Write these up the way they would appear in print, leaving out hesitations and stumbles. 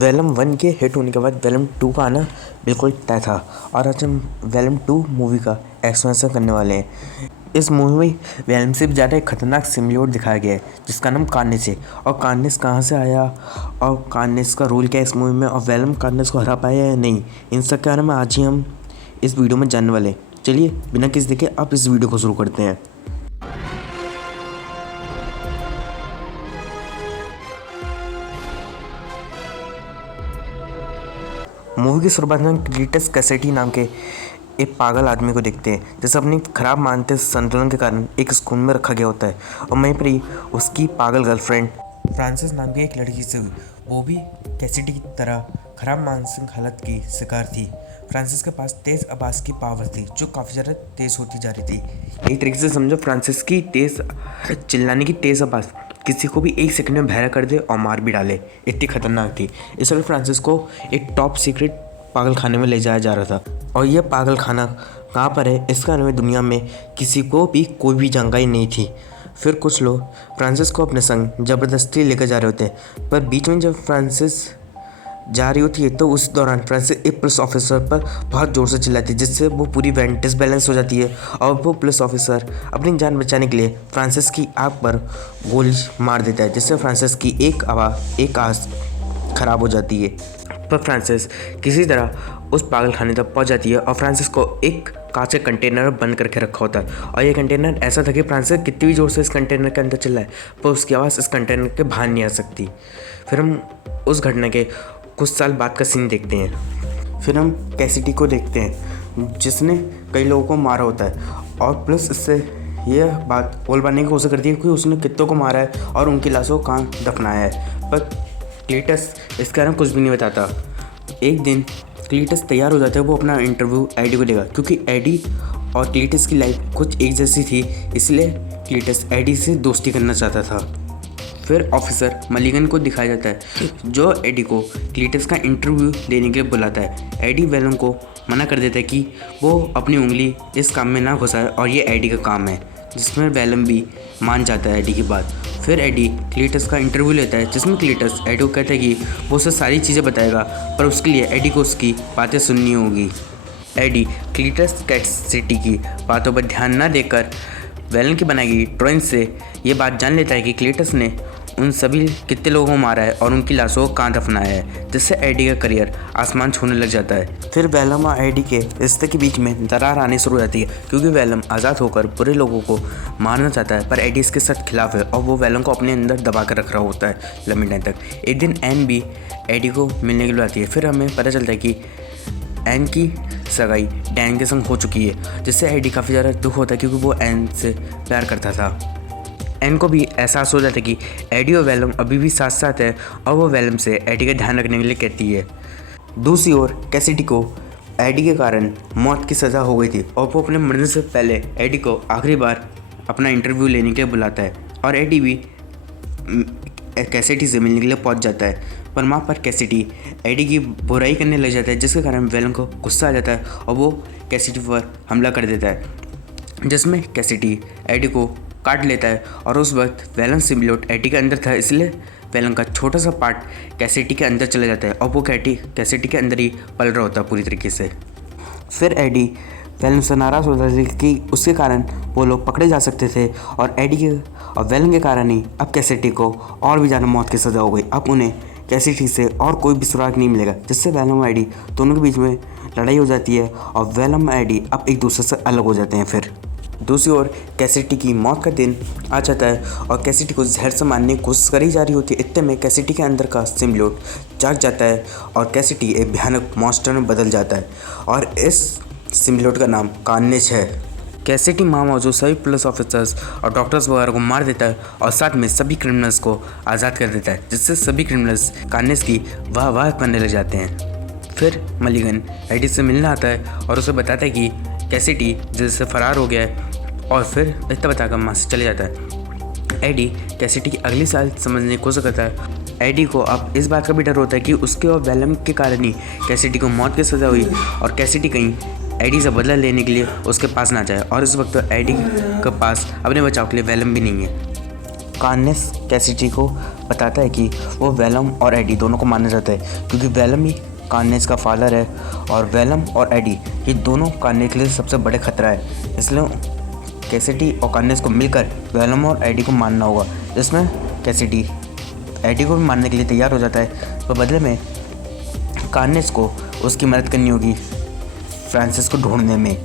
Welham 1 के hit होने के बाद वेलम 2 का आना बिल्कुल तय था और आज हम वेलम 2 मूवी का एक्सप्लेनेशन करने वाले हैं। इस मूवी में वेलम से भी ज़्यादा एक खतरनाक सिम्बियोट दिखाया गया है जिसका नाम कार्नेज है। और कार्नेज कहाँ से आया और कार्नेज का रोल क्या है इस मूवी में, और वेलम कार्नेज को हरा पाया या नहीं, इन सब के बारे में आज ही हम इस वीडियो में जानने वाले हैं। चलिए बिना किसी देखे आप इस वीडियो को शुरू करते हैं। मूवी की शुरुआत में क्लीटस कैसेटी नाम के एक पागल आदमी को देखते हैं जैसे अपनी खराब मानसिक संतुलन के कारण एक स्कूल में रखा गया होता है। और वहीं पर ही उसकी पागल गर्लफ्रेंड फ्रांसिस नाम की एक लड़की से वो भी कैसेटी की तरह खराब मानसिक हालत की शिकार थी। फ्रांसिस के पास तेज़ आवाज़ की पावर थी जो काफ़ी ज़्यादा तेज़ होती जा रही थी। एक तरीके से समझो फ्रांसिस की तेज़ चिल्लाने की तेज़ आवाज़ किसी को भी एक सेकंड में बहरा कर दे और मार भी डाले, इतनी खतरनाक थी। इसलिए फ्रांसिस को एक टॉप सीक्रेट पागल खाने में ले जाया जा रहा था। और यह पागल खाना कहाँ पर है इसका हमें दुनिया में किसी को भी कोई भी जानकारी नहीं थी। फिर कुछ लोग फ्रांसिस को अपने संग ज़बरदस्ती लेकर जा रहे होते हैं, पर बीच में जब फ्रांसिस जा रही होती है तो उस दौरान फ्रांसिस एक पुलिस ऑफिसर पर बहुत ज़ोर से चिल्लाती है जिससे वो पूरी वैन डिसबैलेंस हो जाती है और वो पुलिस ऑफिसर अपनी जान बचाने के लिए फ्रांसिस की आँख पर गोली मार देता है जिससे फ्रांसिस की एक आँख खराब हो जाती है। पर फ्रांसिस किसी तरह उस पागल खाने तक पहुंच जाती है और फ्रांसिस को एक कांच के कंटेनर बंद करके रखा होता है। और ये कंटेनर ऐसा था कि फ्रांसिस कितनी भी ज़ोर से इस कंटेनर के अंदर चिल्लाए पर उसकी आवाज़ इस कंटेनर के बाहर नहीं आ सकती। फिर हम उस घटना के कुछ साल बाद का सीन देखते हैं। फिर हम कैसिटी को देखते हैं जिसने कई लोगों को मारा होता है और प्लस इससे यह बात बोलवाने की कोशिश करती है कि उसने कितनों को मारा है और उनकी लाशों को कहाँ दफनाया है। पर क्लीटस इसके बारे में कुछ भी नहीं बताता। एक दिन क्लीटस तैयार हो जाता है, वो अपना इंटरव्यू एडी को देगा क्योंकि एडी और क्लीटस की लाइफ कुछ एक जैसी थी, इसलिए क्लीटस एडी से दोस्ती करना चाहता था। फिर ऑफिसर मलिगन को दिखाया जाता है जो एडी को क्लीटस का इंटरव्यू देने के लिए बुलाता है। एडी वेलम को मना कर देता है कि वो अपनी उंगली इस काम में ना घुसाए और ये एडी का काम है, जिसमें वेलम भी मान जाता है एडी की बात। फिर एडी क्लीटस का इंटरव्यू लेता है जिसमें क्लीटस एडी को कहता है कि वो उसे सारी चीज़ें बताएगा पर उसके लिए एडी को उसकी बातें सुननी होगी। एडी क्लीटस कैसिटी की बातों पर ध्यान न देकर वेलन की बनाई गई ड्राइंग से ये बात जान लेता है कि क्लीटस ने उन सभी कितने लोगों को मारा है और उनकी लाशों को कहाँ दफनाया है, जिससे एडी का करियर आसमान छूने लग जाता है। फिर वेलम और एडी के रिश्ते के बीच में दरार आनी शुरू हो जाती है क्योंकि वेलम आज़ाद होकर बुरे लोगों को मारना चाहता है पर एडी इसके साथ खिलाफ है और वो वेलम को अपने अंदर दबा कर रख रहा होता है लंबे टाइम तक। एक दिन एन भी एडी को मिलने के लिए आती है। फिर हमें पता चलता है कि एन की सगाई डैन के संग हो चुकी है जिससे एडी काफ़ी ज़्यादा दुख होता है क्योंकि वो एन से प्यार करता था। एन को भी एहसास हो जाता है कि एडी और वेलम अभी भी साथ साथ है और वो वेलम से एडी का ध्यान रखने के लिए कहती है। दूसरी ओर कैसिटी को एडी के कारण मौत की सज़ा हो गई थी और वो अपने मरने से पहले एडी को आखिरी बार अपना इंटरव्यू लेने के लिए बुलाता है और एडी भी कैसिटी से मिलने के लिए पहुंच जाता है। पर वहाँ पर कैसिटी एडी की बुराई करने लग जाता है जिसके कारण वेलम को गुस्सा आ जाता है और वो कैसिटी पर हमला कर देता है जिसमें कैसिटी एडी को काट लेता है। और उस वक्त वेलम सिम्बियोट एडी के अंदर था इसलिए वेलम का छोटा सा पार्ट कैसिटी के अंदर चला जाता है और वो कैसिटी के अंदर ही पल रहा होता है पूरी तरीके से। फिर एडी वेलम से नाराज़ होता है कि उसके कारण वो लोग पकड़े जा सकते थे और एडी के और वेलम के कारण ही अब कैसिटी को और भी ज़्यादा मौत की सज़ा हो गई। अब उन्हें कैसिटी से और कोई भी सुराग नहीं मिलेगा जिससे वेलम और एडी दोनों के बीच में लड़ाई हो जाती है और वेलम और एडी अब एक दूसरे से अलग हो जाते हैं। फिर दूसरी ओर कैसिटी की मौत का दिन आ जाता है और कैसिटी को जहर से मारने की कोशिश करी जा रही होती है। इतने में कैसिटी के अंदर का सिम्बियोट जाग जाता है और कैसिटी एक भयानक मॉन्स्टर में बदल जाता है और इस सिम्बियोट का नाम कार्नेज है। कैसिटी वहाँ मौजूद सभी पुलिस ऑफिसर्स और डॉक्टर्स वगैरह को मार देता है और साथ में सभी क्रिमिनल्स को आज़ाद कर देता है जिससे सभी क्रिमिनल्स कार्नेज की वाह करने लग जाते हैं। फिर मलिगन एडी से मिलने आता है और उसे बताता है कि कैसिटी जिससे फरार हो गया है और फिर इतना बताकर वहाँ से चले जाता है। एडी कैसिटी की अगली साल समझने की कोशिश करता है। एडी को अब इस बात का भी डर होता है कि उसके और वेलम के कारण ही कैसिटी को मौत की सज़ा हुई और कैसिटी कहीं एडी से बदला लेने के लिए उसके पास ना जाए और इस वक्त एडी के पास अपने बचाव के लिए वेलम भी नहीं है। कार्नेस कैसिडी को बताता है कि वो वेलम और एडी दोनों को माना जाता है, क्योंकि वेलम ही कार्नेस का फादर है और वेलम और एडी ये दोनों कार्नेस के लिए सबसे बड़े खतरा है। इसलिए कैसिडी और कार्नेस को मिलकर वेलम और एडी को मारना होगा, जिसमें कैसिडी एडी को भी मारने के लिए तैयार हो जाता है। तो बदले में कार्नेस को उसकी मदद करनी होगी फ्रांसिस को ढूंढने में।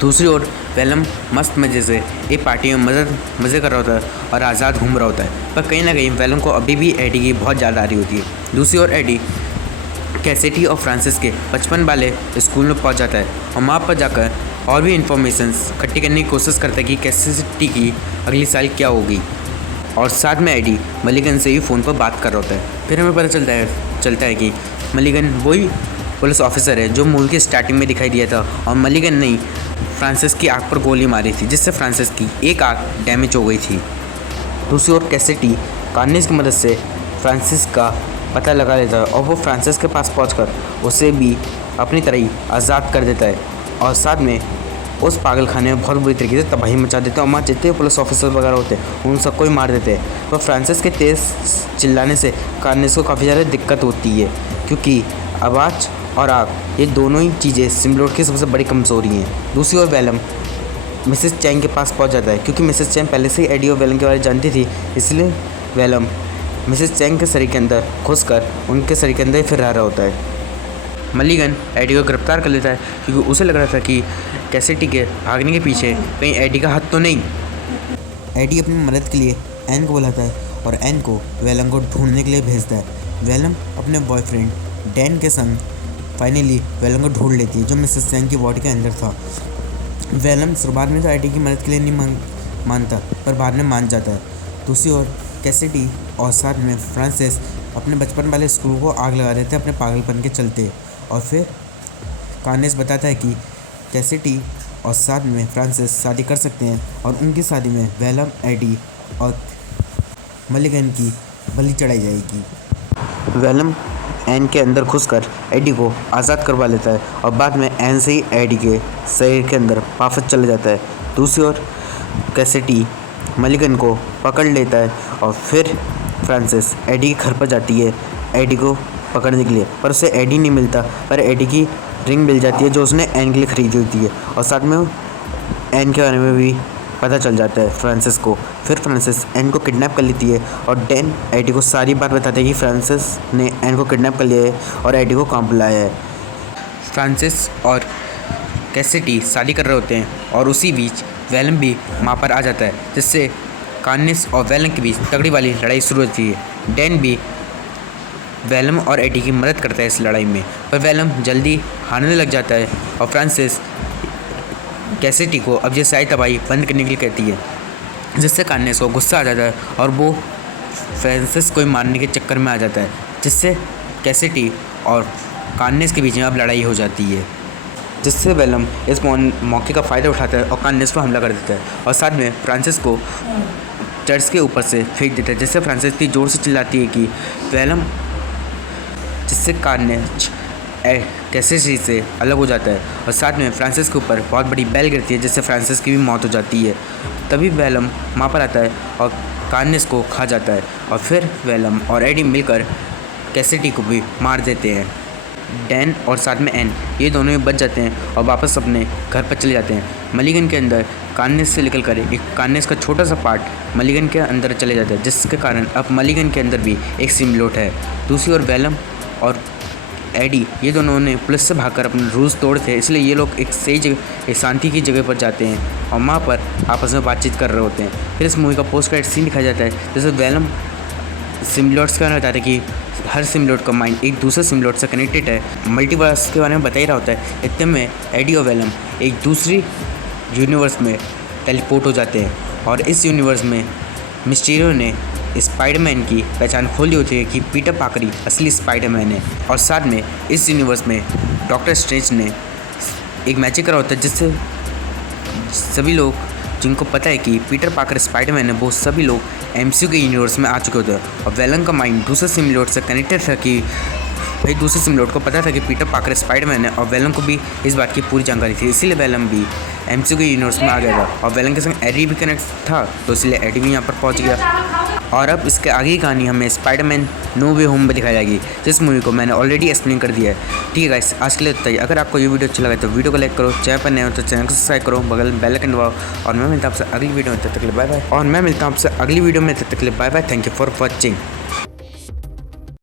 दूसरी ओर वेलम मस्त मज़े से एक पार्टी में मज़े कर रहा होता है और आज़ाद घूम रहा होता है, पर कहीं ना कहीं वेलम को अभी भी एडी की बहुत ज़्यादा आ रही होती है। दूसरी ओर एडी कैसिडी और फ्रांसिस के बचपन वाले स्कूल में पहुंच जाता है और वहाँ पर जाकर और भी इन्फॉर्मेशंस इकट्ठी करने की कोशिश करता है कि कैसिडी की अगली साल क्या होगी, और साथ में एडी मलिगन से भी फ़ोन पर बात कर रहा होता है। फिर हमें पता चलता है कि मलिगन वही पुलिस ऑफिसर है जो मूवी की स्टार्टिंग में दिखाई दिया था, और मलिगन ने फ्रांसिस की आँख पर गोली मारी थी, जिससे फ्रांसिस की एक आँख डैमेज हो गई थी। दूसरी ओर कैसिडी कार्नेस की मदद से फ्रांसिस का पता लगा लेता है और वो फ्रांसिस के पास पहुंचकर उसे भी अपनी तरह ही आज़ाद कर देता है, और साथ में उस पागल खाने में बहुत बुरी तरीके से तबाही मचा देते हैं और वहाँ जितने पुलिस ऑफिसर वगैरह होते हैं उन सबको ही मार देते हैं। तो फ्रांसिस के तेज़ चिल्लाने से कार्नेस को काफ़ी ज़्यादा दिक्कत होती है, क्योंकि आवाज़ और आग ये दोनों ही चीज़ें सिम्बलोड की सबसे बड़ी कमज़ोरी हैं। दूसरी ओर वेलम मिसेस चैंग के पास पहुंच जाता है, क्योंकि मिसेस चैंग पहले से ही एडी और वेलम के बारे में जानती थी, इसलिए वेलम मिसेस चैंग के शरीर के अंदर घुसकर उनके शरीर के अंदर ही फिर रहा होता है। मलिगन एडी को गिरफ्तार कर लेता है, क्योंकि उसे लग रहा था कि कैसिडी के भागने के पीछे कहीं एडी का हाथ तो नहीं। एडी अपनी मदद के लिए एन को बुलाता है और एन को वेलम को ढूंढने के लिए भेजता है। वेलम अपने बॉयफ्रेंड डैन के संग फाइनली वेलम को ढूंढ लेती है, जो मिसेस चैंग की बॉडी के अंदर था। वेलम शुरुआत में तो एडी की मदद के लिए नहीं मानता, पर बाद में मान जाता है। दूसरी ओर कैसिडी और साथ में फ्रांसिस अपने बचपन वाले स्कूल को आग लगा देते हैं अपने पागलपन के चलते, और फिर कार्नेस बताता है कि कैसिडी और साथ में फ्रांसिस शादी कर सकते हैं, और उनकी शादी में वेलम, एडी और मलिगन की बलि चढ़ाई जाएगी। वेलम एन के अंदर घुसकर एडी को आज़ाद करवा लेता है और बाद में एन से ही एडी के शरीर के अंदर वापस चले जाता है। दूसरी ओर कैसिडी मलिगन को पकड़ लेता है और फिर फ्रांसिस एडी के घर पर जाती है एडी को पकड़ने के लिए, पर उसे एडी नहीं मिलता, पर एडी की रिंग मिल जाती है जो उसने एन के लिए खरीदी होती है, और साथ में एन के बारे में भी पता चल जाता है फ्रांसिस को। फिर फ्रांसिस एन को किडनैप कर लेती है और डैन एडी को सारी बात बताता है कि फ्रांसिस ने एन को किडनैप कर लिया है और एडी को कहाँ बुलाया है। फ्रांसिस और कैसिडी शादी कर रहे होते हैं और उसी बीच वेलम भी वहाँ पर आ जाता है, जिससे कार्नेस और वेलम के बीच तगड़ी वाली लड़ाई शुरू होती है। डैन भी वेलम और एडी की मदद करता है इस लड़ाई में, पर वेलम जल्दी हारने लग जाता है और फ्रांसिस कैसिडी को अब ये सारी तबाही बंद करने के लिए कहती है, जिससे कार्नेस को गुस्सा आ जाता है और वो फ्रांसिस को मारने के चक्कर में आ जाता है, जिससे कैसिडी और कार्नेस के बीच में अब लड़ाई हो जाती है, जिससे वेलम इस मौके का फ़ायदा उठाता है और कार्नेस पर हमला कर देता है और साथ में फ्रांसिस को चर्च के ऊपर से फेंक देता है, जिससे फ्रांसिस इतनी ज़ोर से चिल्लाती है कि वेलम, जिससे कार्नेस कैसिडी से अलग हो जाता है और साथ में फ्रांसिस के ऊपर बहुत बड़ी बेल गिरती है, जिससे फ्रांसिस की भी मौत हो जाती है। तभी वेलम वहाँ पर आता है और कार्नेस को खा जाता है, और फिर वेलम और एडी मिलकर कैसिडी को भी मार देते हैं। डैन और साथ में एन ये दोनों ही बच जाते हैं और वापस अपने घर पर चले जाते हैं। मलिगन के अंदर कार्नेस से निकल कर एक कार्नेस का छोटा सा पार्ट मलिगन के अंदर चले जाता है, जिसके कारण अब मलिगन के अंदर भी एक सिम्बलोट है। दूसरी ओर वेलम और एडी ये दोनों ने पुलिस से भागकर अपने रूल्स तोड़ते हैं, इसलिए ये लोग एक सही जगह, एक शांति की जगह पर जाते हैं और वहाँ पर आपस में बातचीत कर रहे होते हैं। फिर इस मूवी का पोस्ट क्रेडिट सीन दिखाया जाता है, जैसे वेलम सिम्बलोट्स के बारे में बताते हैं कि हर सिम्बलोट का माइंड एक दूसरे सिम्बलोट से कनेक्टेड है। मल्टीवर्स के बारे में बता ही रहा होता है। इतने में एडी और वेलम एक दूसरी यूनिवर्स में टेलीपोर्ट हो जाते हैं और इस यूनिवर्स में मिस्टीरियो ने स्पाइडरमैन की पहचान खोल दी होती है कि पीटर पार्कर ही असली स्पाइडरमैन है, और साथ में इस यूनिवर्स में डॉक्टर स्ट्रेंज ने एक मैजिक करा होता है, जिससे सभी लोग जिनको पता है कि पीटर पार्कर स्पाइडरमैन है वो सभी लोग एमसीयू के यूनिवर्स में आ चुके होते हैं। और वेलम का माइंड दूसरे सिम्बलोट से कनेक्टेड था कि भाई दूसरे सिम्बलोट को पता था कि पीटर पार्कर स्पाइडरमैन है, और वेलम को भी इस बात की पूरी जानकारी थी, इसीलिए वेलम भी एमसीयू के यूनिवर्स में आ गया था। और वेलम के संग एडी भी कनेक्ट था, तो इसलिए एडी भी यहाँ पर पहुँच गया। और अब इसके आगे की कहानी हमें स्पाइडरमैन नो वे होम में दिखाई जाएगी, जिस मूवी को मैंने ऑलरेडी एक्सप्लेन कर दिया है। ठीक है गाइस, आज के लिए इतना ही। अगर आपको ये वीडियो अच्छा लगा तो वीडियो को लाइक करो, चैनल पर नए हो तो चैनल को सब्सक्राइब करो, बगल में बेल आइकन दबाओ। और मैं मिलता हूं आपसे अगली वीडियो में, तब तक के लिए bye bye. Thank you for watching.